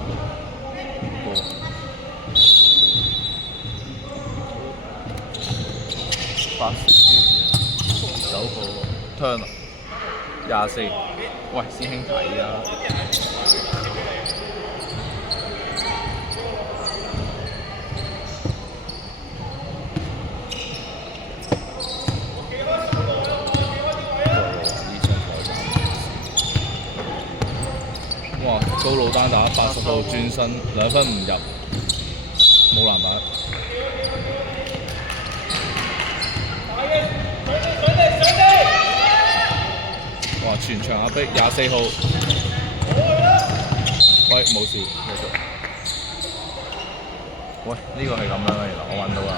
嘛。白色9號 turn 24，喂師兄睇啊！哇！高魯丹打80號轉身2分唔入，冇籃板。哇！全場壓迫24號，喂冇事，繼續。喂，呢個係咁樣嘅，原來我揾到啦，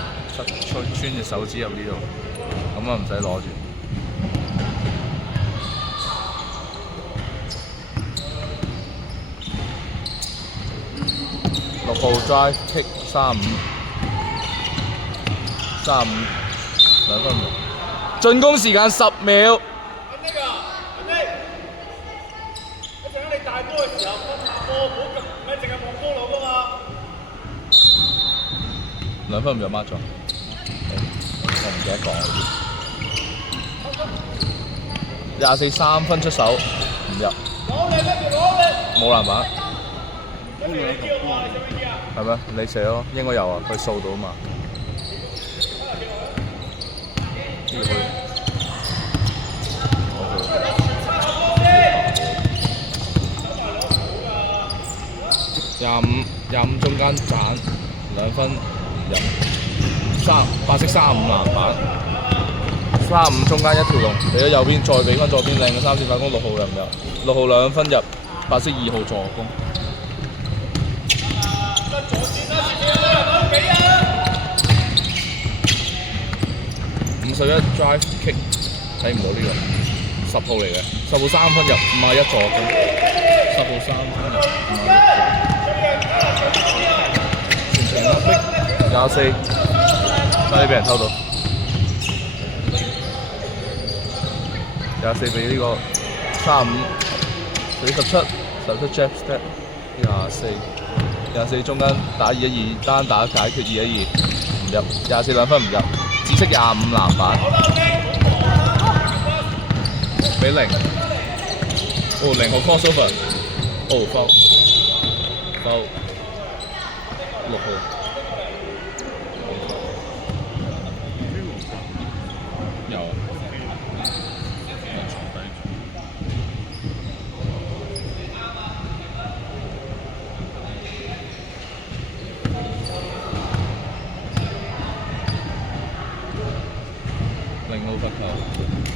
穿隻手指入呢度，咁啊唔使攞住。6號 drive kick 35，2分鐘，進攻時間10秒。2分唔入 mark 咗，我唔記得講好似。24 3分出手唔入，冇籃板。係咩？你射咯，應該有啊，佢掃到啊嘛。25中間斬2分唔入，白色35籃板，35中間一條龍，俾咗右邊，再俾翻左邊靚嘅3線快攻，6號入唔入？6號2分入，白色2號助攻。51 drive kick 睇唔到呢個，10號嚟嘅，10號3分入，51助攻，10號3分入，51。全場壓迫24，快啲俾人偷到，24俾呢個35，俾17 jab step 24中間打2-1-2，單打解決2-1-2唔入，24 2分唔入，紫色25籃板，俾0，哦0號 crossover，哦 foul 6號。有啊，0號罰球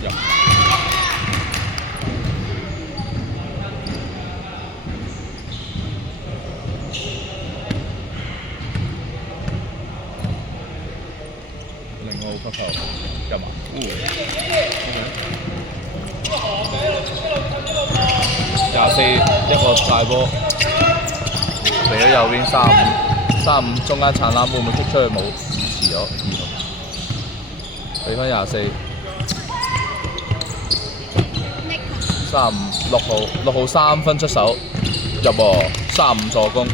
入。0號罰球入埋。24一個大波，嚟咗右邊35中間鏟籃會唔會擊出去？冇，遲咗2號，俾翻24。35 6號3分出手入喎，35助攻，6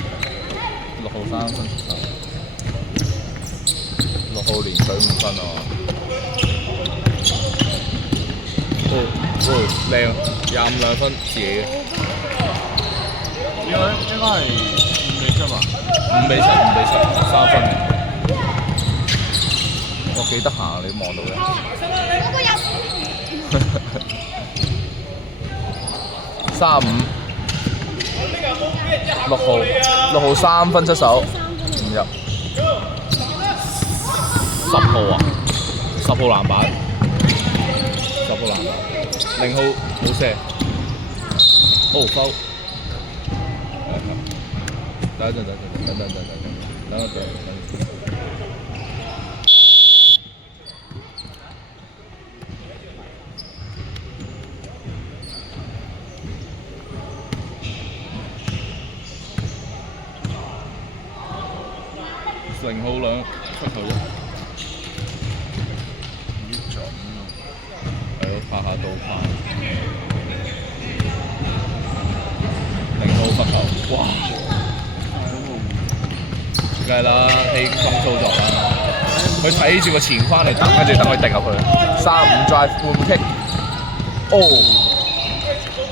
號3分出手，6號連取5分喎。靚，25 2分自己嘅。應該係5比7嘛？5比7 3分。我幾得閒啊！你望到嘅。35 6號3分出手唔入。10號啊，10號籃板，10號籃板，0號冇射，哦 foul，等陣，0號2出球啫。係咯，拍下倒拍。0號罰球，哇！梗係啦，氣功操作啦。佢睇住個前框嚟等，跟住等佢滴入去。35 drive 會唔會 kick？哦，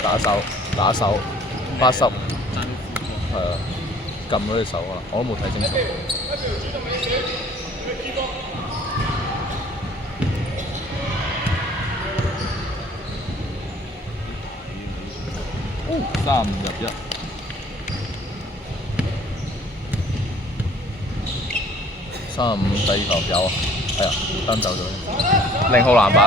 打手80，係啊，撳咗隻手啊，我都冇睇清楚。35入1。35第二球有啊，係啊，登走咗。0號籃板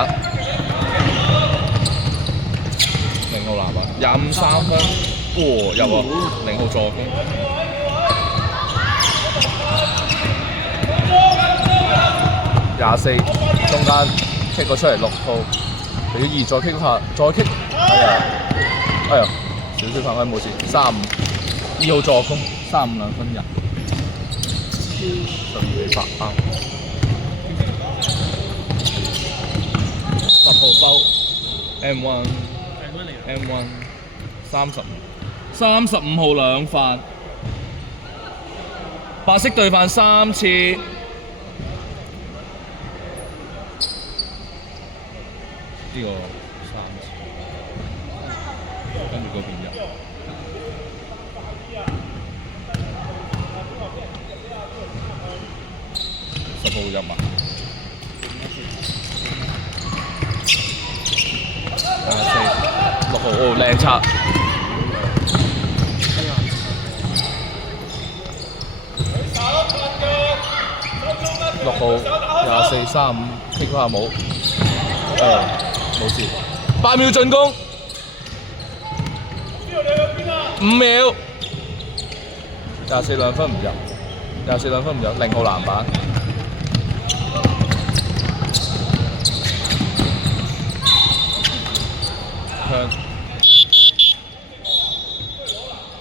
，0號籃板，23分，入啊，0號助攻。24中間 kick 個出嚟6號，俾2再 kick 下，再 kick，哎呀，少少犯規冇事。35，2號助攻，352分入。順利發啱，10號foul M1 35號兩犯，白色對犯3次，呢個3次，跟住嗰邊入。10號入啊！6號哦，靚拆。6號24 35 kick 下冇，冇事。8秒進攻，5秒。24 2分唔入，24 2分唔入，0號籃板。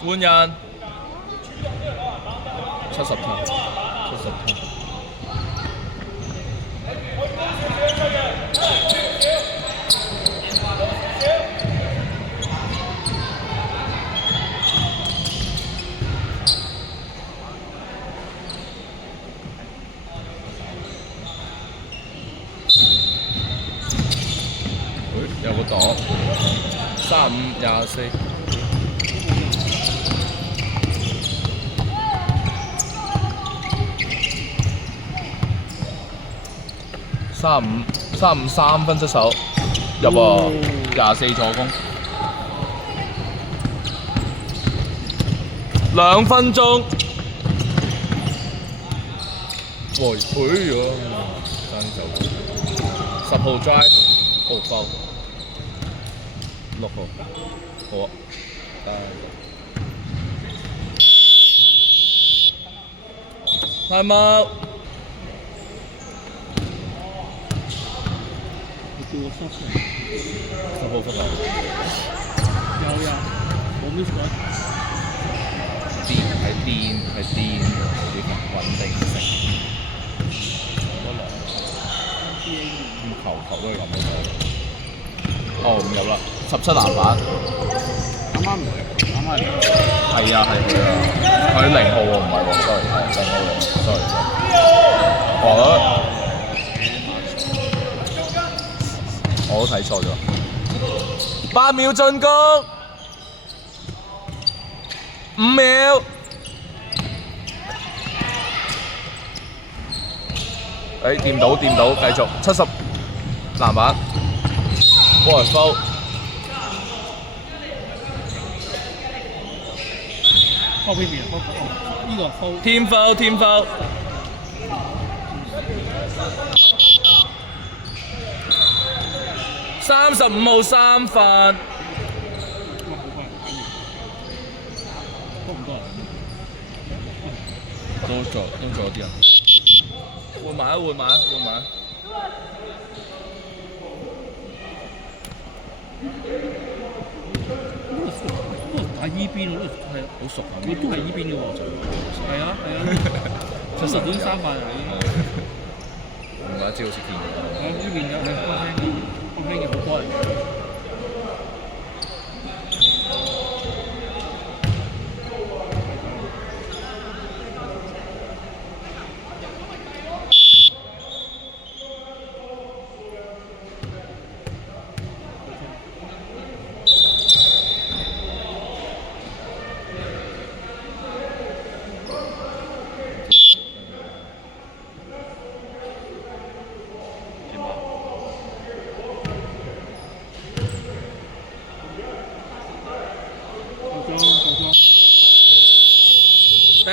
換人70分。有個檔35 24。35 3分出手，入喎，24助攻，2分鐘。喂，爭走10號 drive， foul， 6號，好啊，time out。10號分球。有，冇 miss 過。係癲，穩定性。球都係咁樣。哦，唔入啦，17籃板。啱啱唔係，係啊，佢0號喎，唔係喎 ，sorry， 我都睇錯咗。8秒進攻，5秒。掂到，繼續70籃板，波人 foul。foul 邊邊啊？呢個 foul。team foul。35號3分。多咗啲人。換埋。打依邊喎，係好熟啊！你都係依邊嘅喎，係啊，70點3分啊！唔怪之好似見。呢邊有係方興嘅好多人。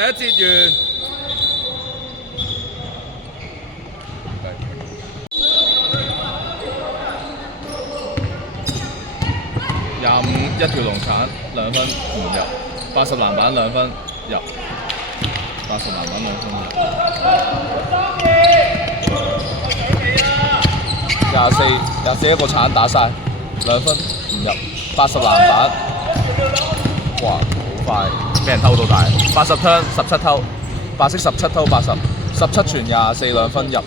一節完。25一條龍鏟2分唔入，80籃板2分入，80籃板2分入。24一個鏟打晒2分唔入，80籃板。哇，好快，俾人偷到大。80 turn 17偷，白色17偷80，17傳242分入。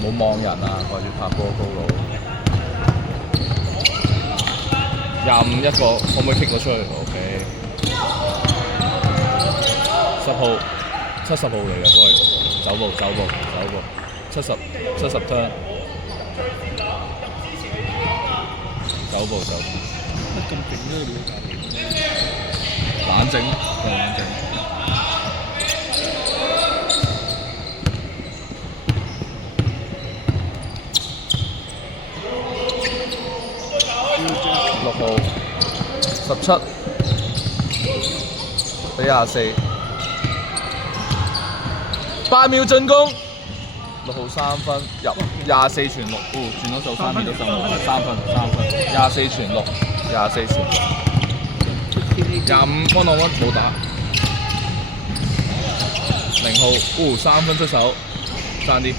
冇望人啊，掛住拍波高佬。25一個，可唔可以 kick 我出去 ？OK。10號，70號嚟嘅，sorry。走步，70 turn。走步。乜咁勁都要搞掂？冷靜，冷靜。6號17比24，8秒進攻，6號3分入，24傳6，轉咗手3秒都上3分，24傳6，251 on 1冇打，0號3分出手，爭啲，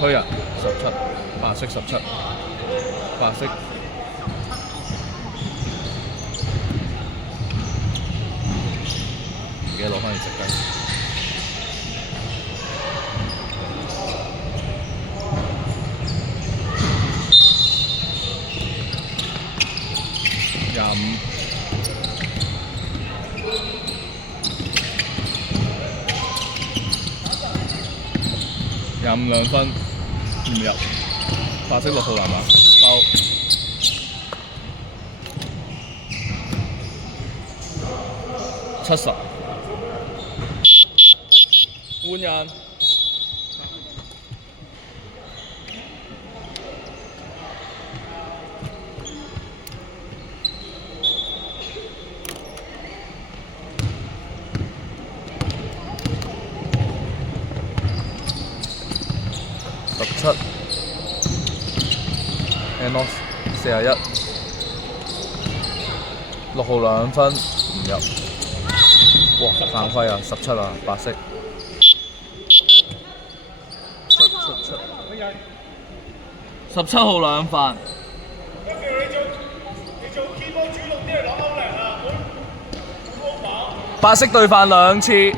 推人17，白色17。白色唔記得攞翻嚟食雞。25 2分唔入，白色6號籃板。70換人17 Enos 41 6號2分唔入。哇！犯規啊！17啊，白色。17號2犯。白色對犯2次。25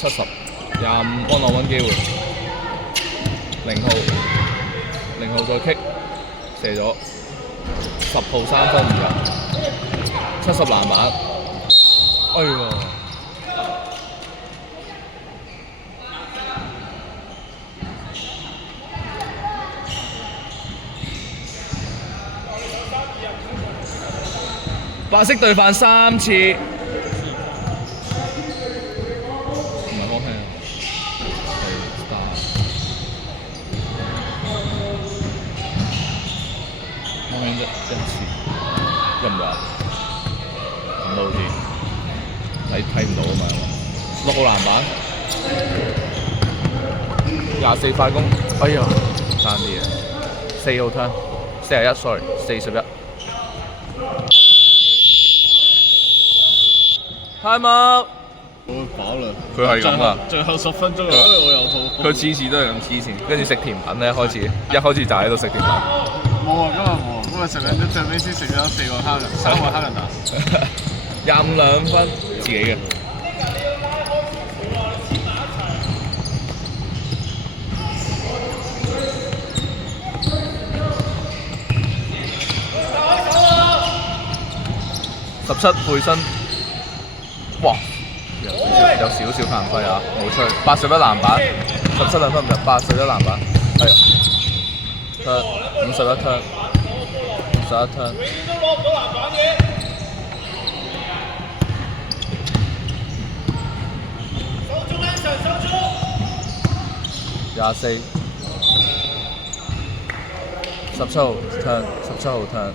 70 25 1 on 1機會。0號再 kick 射咗。10號3分唔入，70籃板。哎呀！白色對犯3次，唔係好輕啊，係 star。好輕一次，入唔入？唔到啲，睇唔到啊嘛。6號籃板，24快攻，哎呀，爭啲啊！4號turn， 41 sorry， 41。time out。我飽啦。佢係咁啊！最後10分鐘啦，因為我又肚佢次次都係咁黐線，跟住食甜品咧，一開始就喺度食甜品。冇啊，今日冇啊，今日食緊最尾先食咗3個哈根達斯。25 2分，自己嘅。17背身，哇！有少少犯規啊，冇出去。81籃板，17 2分唔入，81籃板，係啊。51 turn， 51 turn。24 17號 turn， 17號 turn。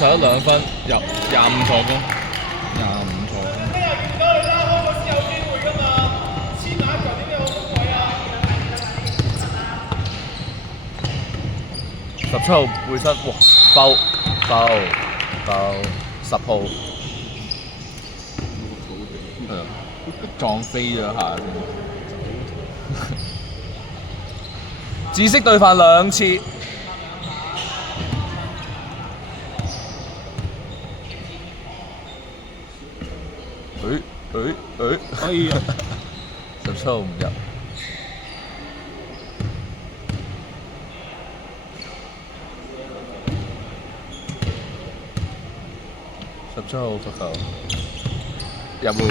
51兩分入25助攻，25助攻。17號背身，哇！foul 10號，撞飛咗下。紫色對犯2次。哎呀！17號唔入。17號罰球入喎。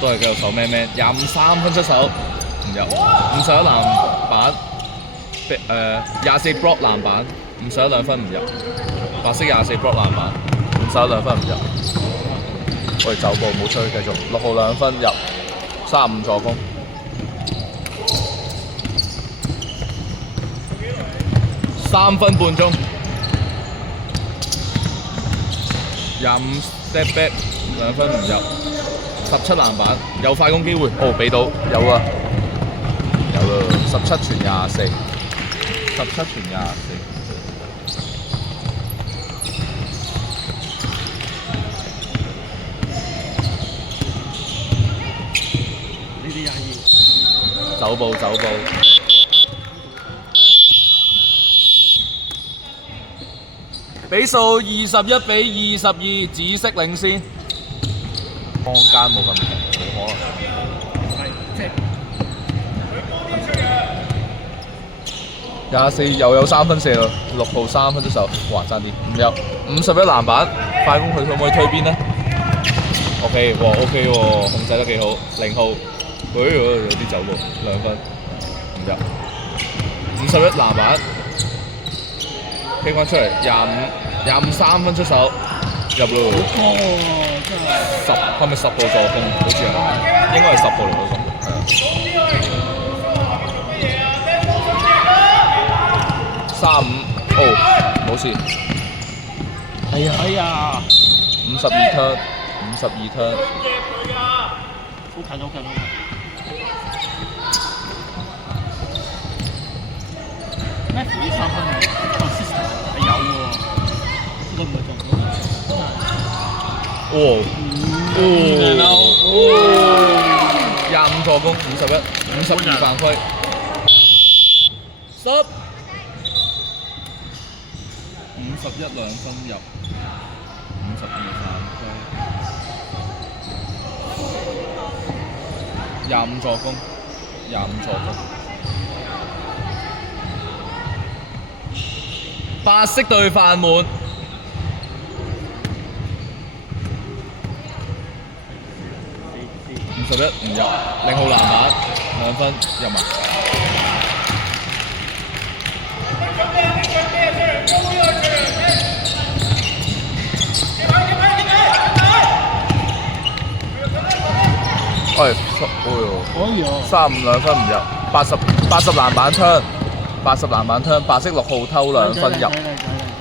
都係繼續守咩25-3分出手唔入，51籃板。24 block 籃板，51兩分唔入，白色24 block 籃板，51兩分唔入。我哋走步冇出去，繼續6號2分入，35助攻，3分半鐘，25 step back 2分唔入，17籃板，有快攻機會，哦俾到有啊，有啦，17傳24。17傳24。呢啲也要走步。比數21-22，紫色領先。空間冇咁平，冇可能。係即係。24又有3分射咯，6號3分出手，哇爭啲唔入，51籃板，快攻佢可唔可以推邊呢 ？OK 喎 OK 喎，控制得幾好，0號，有啲走步，2分唔入，51籃板，飛翻出嚟25 3分出手，入咯，真係10係咪10號助攻？好似係，應該係10號嚟嗰個，係啊。35，冇事。哎呀52 turn， 52 turn。好近。咩？呢3分係 consistent 係有喎，呢個唔係撞25助攻，51 52犯規，10。51兩分入，52犯規，25助攻，25助攻。白色對犯滿，51唔入，0號籃板2分入埋。35 2分唔入，80籃板槍，80籃板槍，白色6號偷2分入，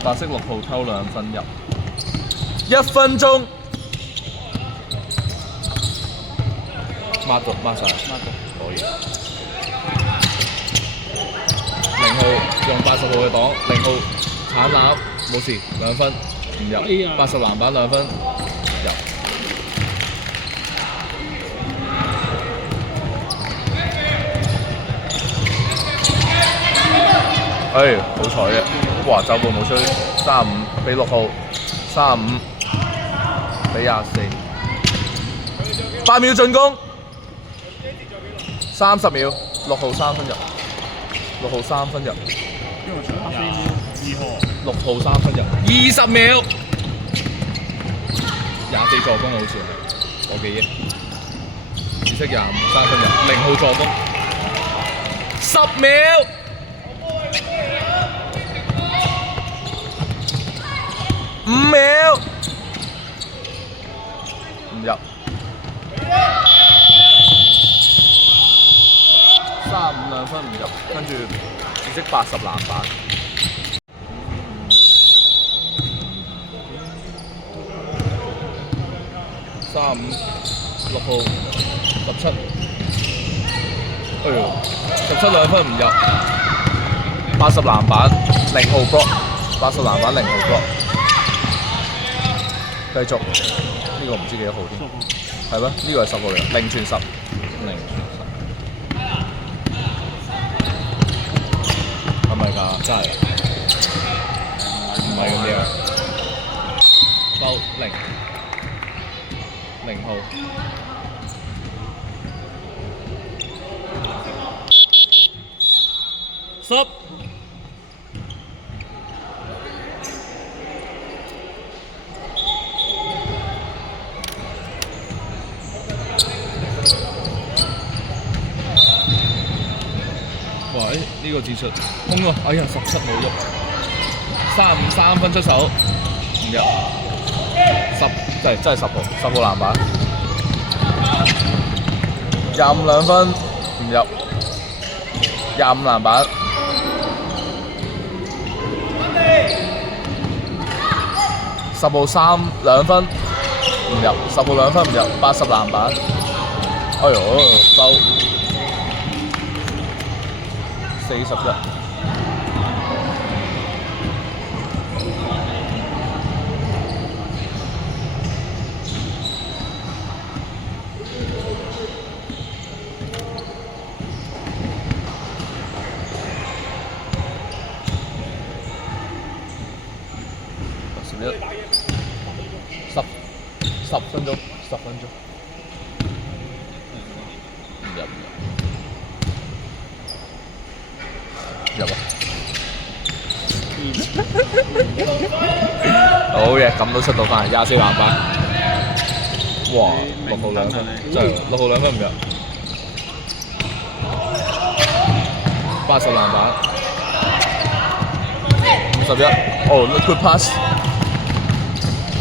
白色6號偷2分入，1分鐘，抹晒，可以。0號用80號去擋，0號鏟籃冇事，2分唔入，80籃板2分入。好彩嘅，哇！走步冇吹，35俾6號，35俾24，8秒進攻，30秒，6號3分入，6號3分入，6號3分入，20秒，24助攻好似係，我記憶，紫色25 3分入，0號助攻。10秒。5秒。唔入。35兩分唔入，跟住只識80籃板。35、6號、17，哎呦，17兩分唔入，80籃板，0號 block，80籃板0號 block，繼續，呢個唔知幾多號添，係咩？呢個係10號嚟㗎，0傳10，0傳10，係咪㗎？真係，唔係咁樣，收0。0號，10。哇！呢個戰術空喎，哎呀17冇喐，35 3分出手，唔入，10真係10號，10號籃板，25兩分唔入，25籃板，10號3兩分唔入，10號兩分唔入，80籃板，哎呦收。41。10分鐘，10分鐘，入啊！好嘢，撳到出到翻嚟，24籃板。哇！6號兩分，真係6號兩分唔入，80籃板，51。哦 ，good pass。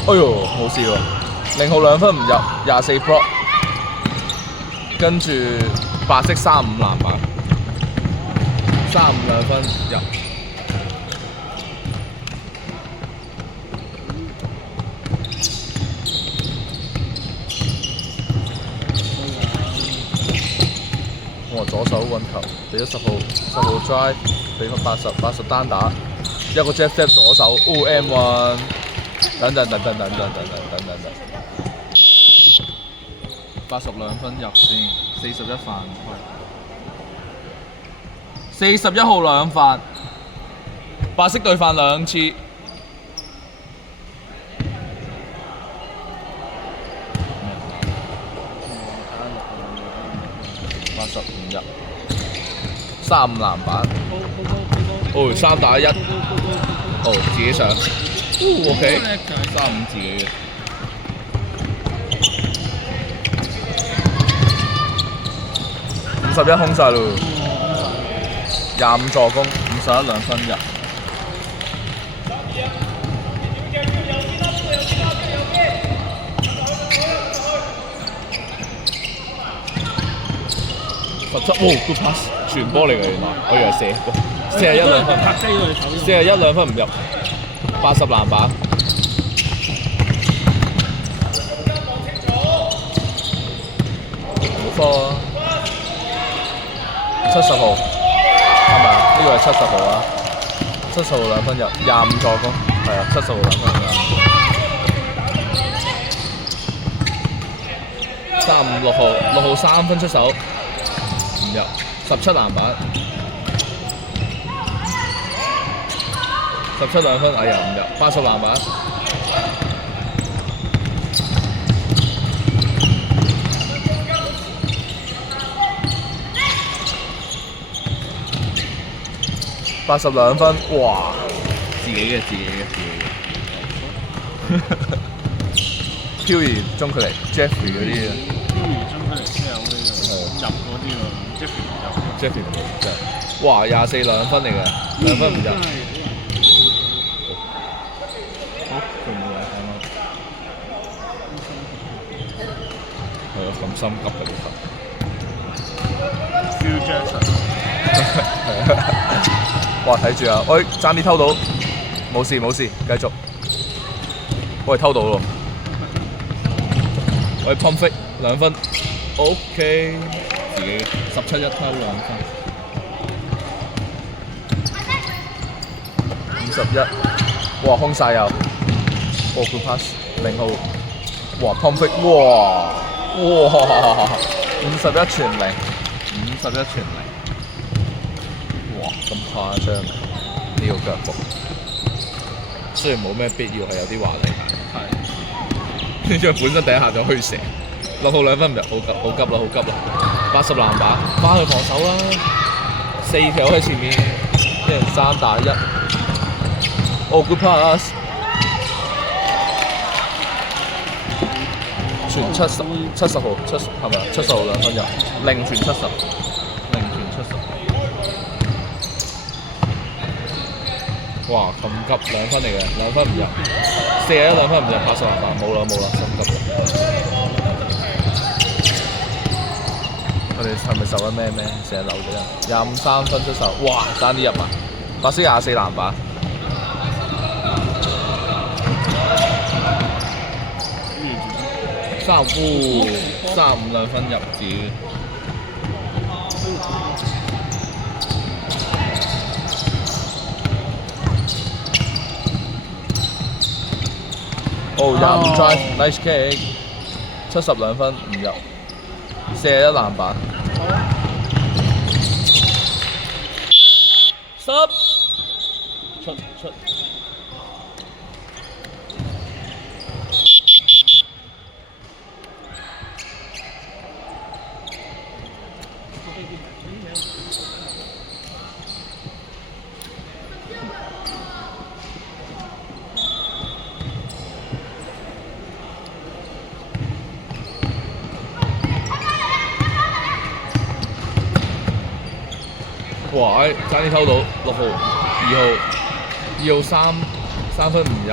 哎呦，冇事喎。0號兩分唔入，24 block， 跟住白色35籃板，35兩分入。我左手運球，俾咗10號drive， 俾翻80單打，一個 jab 左手 ，M1， 等，82兩分入先，41犯規，41號兩犯，白色對犯2次。85入，35籃板，哦3打1，哦自己上，OK， 35自己嘅，51空晒咯，25助攻，51兩分入。good pass， 傳波嚟嘅原來，我以為射波，41兩分，41兩分唔入，80籃板，冇錯啊，70號，係咪啊？呢個係70號啊，70號兩分入，25助攻，係啊，70號兩分入，35 6號3分出手。入17籃板，17兩分，哎呀唔入，80籃板，82分，哇！自己嘅。漂移中距離 Jeffrey 嗰啲啊。漂移中距離先有呢個入嗰啲喎。Jeffrey 唔會真係，哇24兩分嚟嘅，2分唔入。好，佢冇嚟睇咯。係啊，咁心急嘅呢球。Phil Jackson。係啊！哇，睇住啊！喂，爭啲偷到，冇事冇事，繼續。喂，偷到咯！喂 ，pump fake 2分 ，OK， 自己嘅17-1偷2分，51，哇，空晒又，哦，good pass，0號，哇 ，pump fake，哇，51傳0，51傳0，哇，咁誇張呢個腳步，雖然冇咩必要係有啲華麗。因為本身第一下就虛射，6號2分唔入，好急啦，好急啦！80籃板，翻去防守啦，4條喺前面，一人3打1，哦 good pass， 傳70號70係咪啊？70號2分入，0傳70，0傳70。哇！咁急2分嚟嘅，2分唔入，41 2分唔入，80籃板冇啦，心急。佢哋係咪受緊咩？成日漏咗人，25 3分出手，哇！爭啲入啊！白色24籃板，35 2分入自己。哦，25 drive，nice kick，72 分唔入，41籃板，10出。哇！爭啲偷到6號、2號3分唔入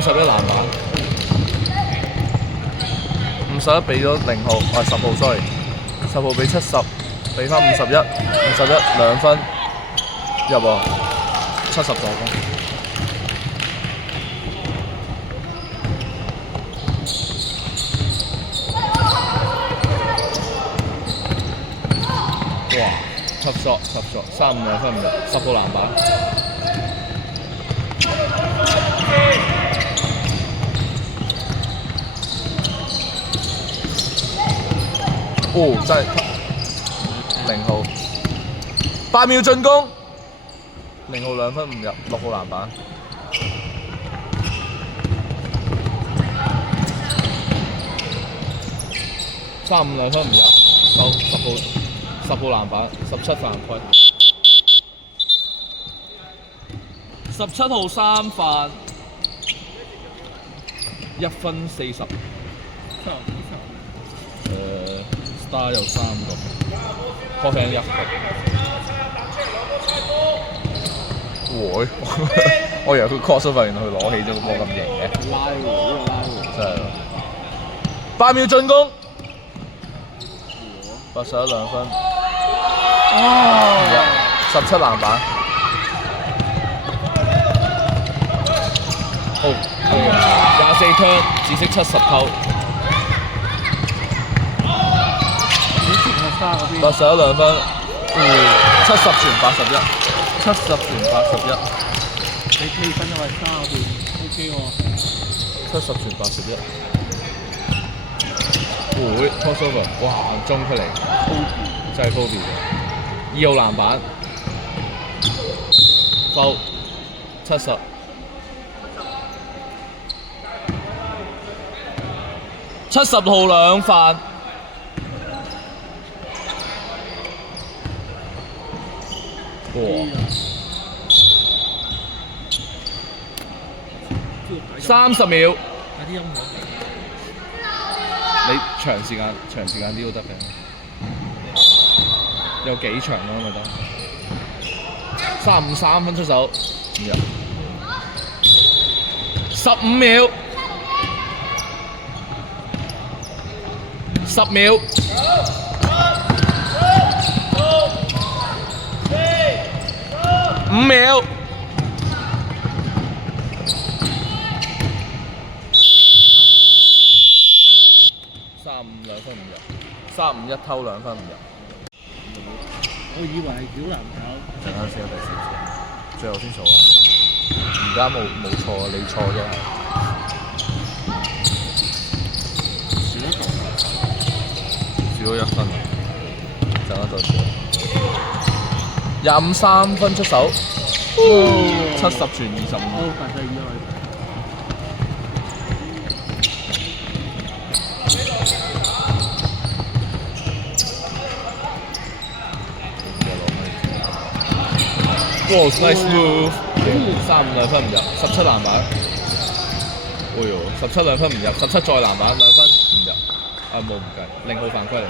，51籃板，51俾咗0號，10號 sorry，10號俾70，俾翻51 2分入喎，70助攻。哇！Top shot 35 2分唔入，10號籃板。哦，真係0號，8秒進攻，0號2分唔入，6號籃板。35 2分唔入，收10號籃板，17犯規，17號3犯，1分40。Star 有3個 ，Hot Hand 1個。會，我以為佢 crossover，原來佢攞起咗個波咁型嘅。拉喎，真係。8秒進攻。81 2分，17籃板，好，24 turn， 只識70扣，81 2分，70傳81，70傳81，你企身因為沙嗰邊 OK 喎，70傳81。會 crossover， 哇！中出嚟，真係 Kobe 嘅。2號籃板 ，foul 70。70號2犯，哇！30秒。有啲音樂。你長時間啲都得嘅。有幾長咯咪得。35 3分出手，唔入。15秒，10秒。5秒。35 2分唔入，35 1偷2分唔入。我以為係小籃球。陣間先有第四節，最後先數啦。而家冇錯，你錯啫。少咗1分，陣間再數。25 3分出手，70傳25。八對2去。哇 ，nice move！ 35 2分唔入，17籃板。哎呦，17 2分唔入，17再籃板2分唔入。啊冇唔計，0號犯規嚟。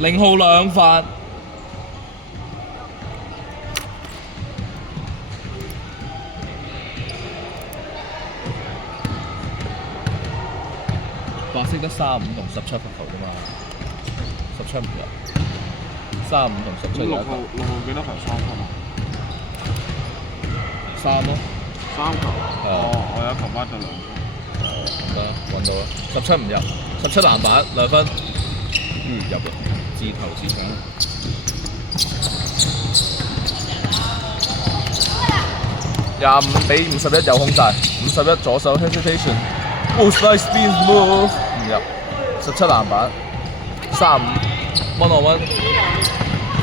0號2犯。白色得35同17罰球啫嘛，17唔入。35同17有一球。6號幾多球3分啊？3咯。3球。哦，我有一球掹咗2分。得揾到啦，17唔入，17籃板2分，入啦，自投自搶。25比51有空晒，51左手 hesitation，most nice spin move 唔入，17籃板，35 1 on 1，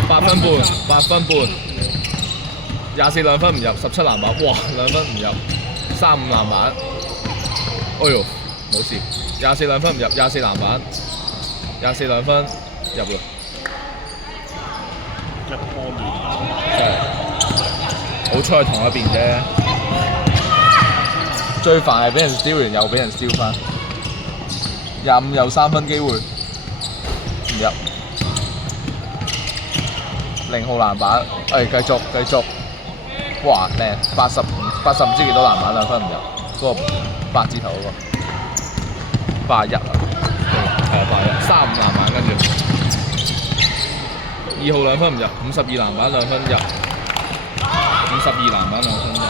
8分半，8分半，24 2分唔入，17籃板，哇2分唔入，35籃板，哎呦冇事，24 2分唔入，24籃板，24 2分入啦，一波面。真係好彩係同一邊啫，最煩係俾人 steal 完又俾人 steal 翻，25有3分機會唔入，0號籃板，繼續，哇靚80唔知幾多籃板2分唔入，嗰個8字頭嗰個81啊，係啊81，35籃板跟住2號2分唔入，52籃板2分入，52籃板2分入。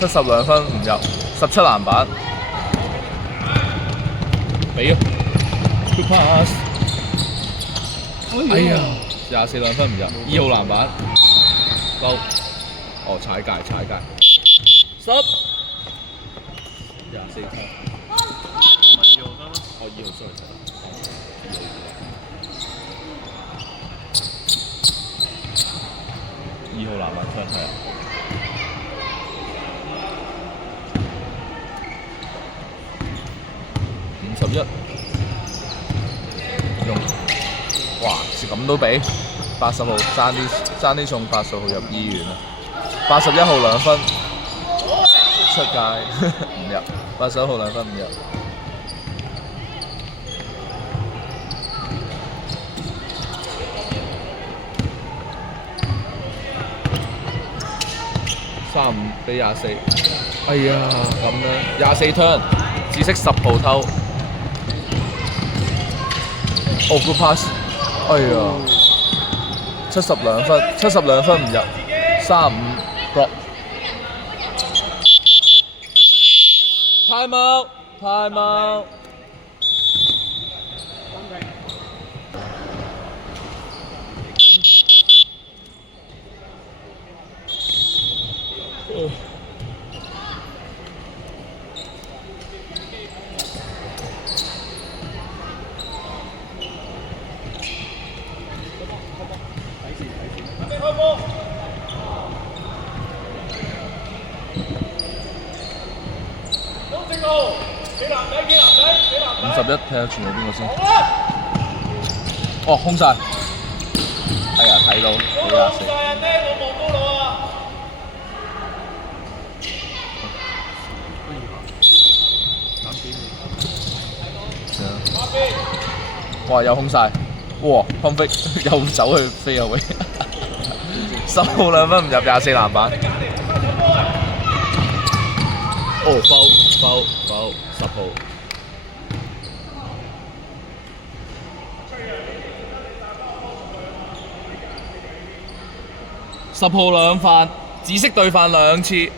72分唔入，17籃板，俾啊 ，good pass， 哎呀，24 2分唔入，2號籃板，高，哦踩界，10，24分，唔係2號得咩？哦2號 sorry，2號籃板出係啊。51用，哇！咁都俾80號爭啲送80號入醫院啊！81號2分出界唔入，81號2分唔入。35比24，哎呀咁樣24 turn， 只識10號偷。哦 good pass， 哎呀，72分唔入，35 block。time out。51睇下傳到邊個先？哦，空晒。哎呀，睇睇到俾24。哇！又空晒，哇 ！conflict 又走去飛入位，10號2分唔入24籃板。哦，foul 10號。10號兩犯，紫色對犯2次。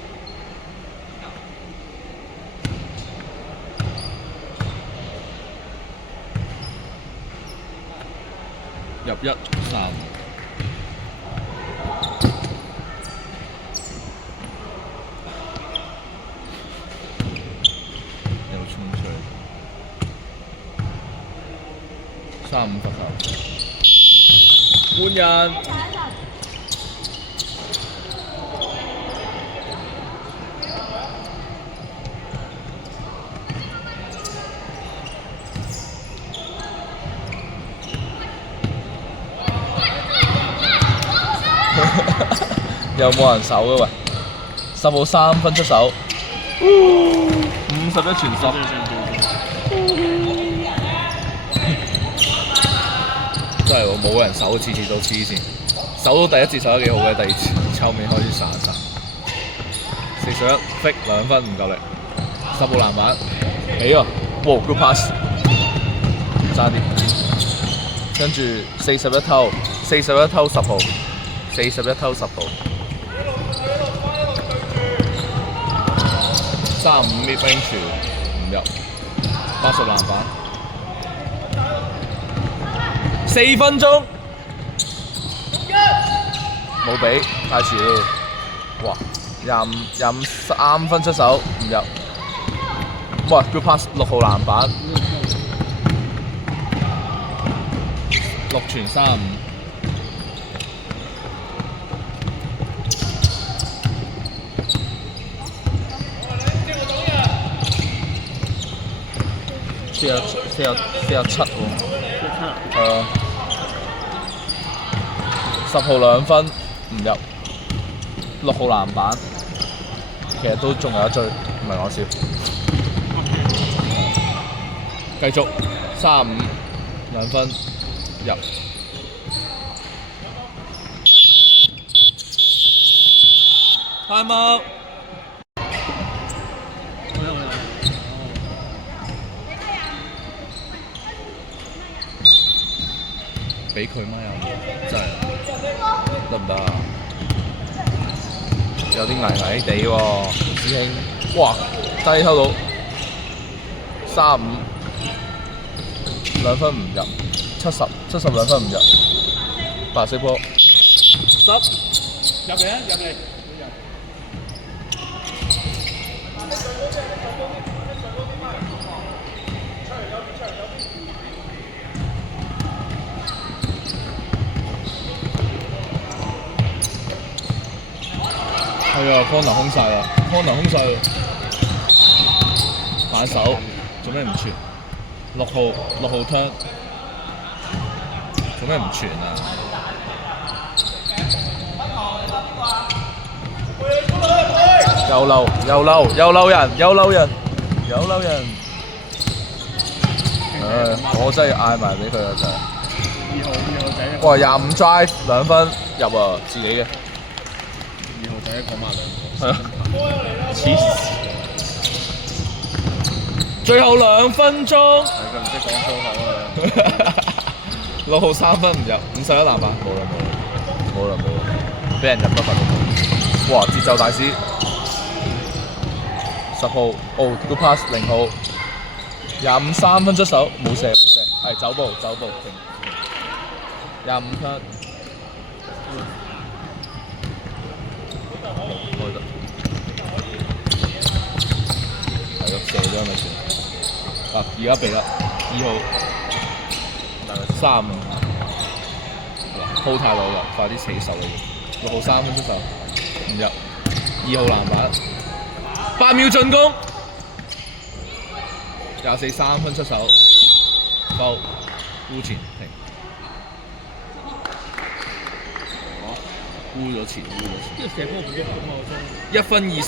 入1、3，又衝出嚟，35罰球，換人。有冇人守嘅喂？10號3分出手，51傳10。真係喎，冇人守，次次都黐線。守到第一節守得幾好嘅，第二節後面開始散。41 fake 2分唔夠力，10號籃板起啊！哇 good pass， 爭啲。跟住41偷10號，41偷10號。35 mid range 唔入，80籃板，4分鐘冇俾，太遲啦！哇，23分出手唔入，哇 good pass 6號籃板，6傳35。47喎，10號2分唔入，6號籃板，其實都仲有一追，唔係講笑。繼續35 2分入。time out。俾佢嗎？真係得唔得啊？有啲危危地喎，師兄。哇！低偷到35 2分唔入，70 2分唔入，白色波10入嚟啊！入嚟。係啊 ，corner 空晒啦 ，corner 空晒啦，反手做咩唔傳？6號 turn 做咩唔傳啊？又漏人，唉，我真係嗌埋俾佢啊！真係。2號仔。哇！25 drive 2分入啊，自己嘅。2號仔講埋係啊，黐線。最後2分鐘。係佢唔識講粗口啊！6號3分唔入，51籃板，冇啦，俾人入多罰球。哇！節奏大師，10號哦 good pass 0號，25 3分出手，冇射，係走步停，25 分。開得，係咯，射咗咪算。啊，而家俾啦，2號35 hold 太耐啦，快啲死守你。6號3分出手，唔入。2號籃板，8秒進攻，24 3分出手，foul，烏前停。污咗前。呢個射波唔喐咁嘛，我真1分20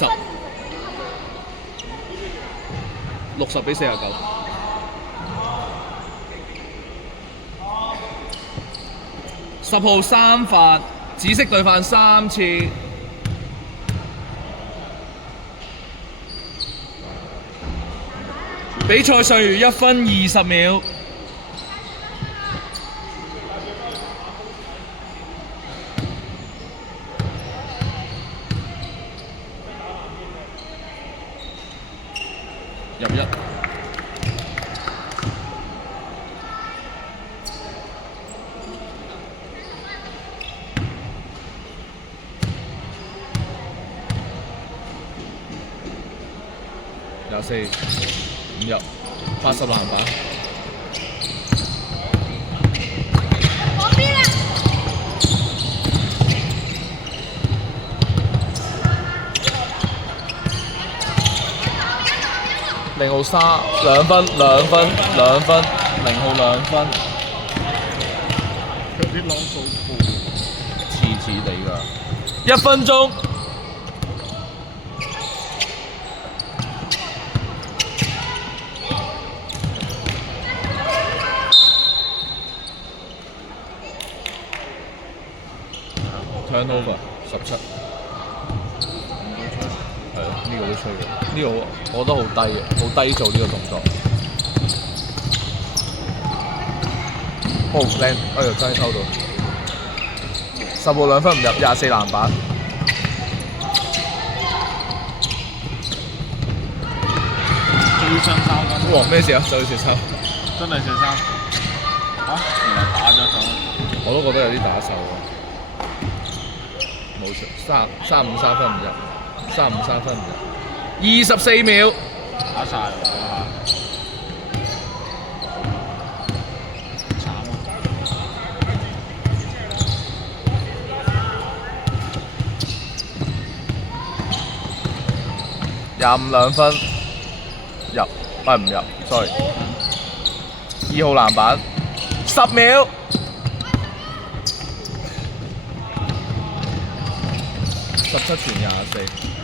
60比49。10號3發，紫色對犯3次。比賽尚餘1分20秒。入1。24，唔入，80籃板。0號沙2分，2分，2分，0號2分。佢啲朗數高，似地㗎。1分鐘。turnover 17。係啊，呢個都吹嘅，呢個我覺得好低嘅，好低做呢個動作。哦，靚！哎呀，真係抽到。10號2分唔入，24籃板。追雙3分。哇！咩事啊？就要射3。真係射3。嚇！原來打咗手。我都覺得有啲打手喎。冇錯，35 3分唔入，35 3分唔入，24秒。打晒喎，慘啊！25 2分入，唔入 ，sorry。2號籃板，10秒。17傳24。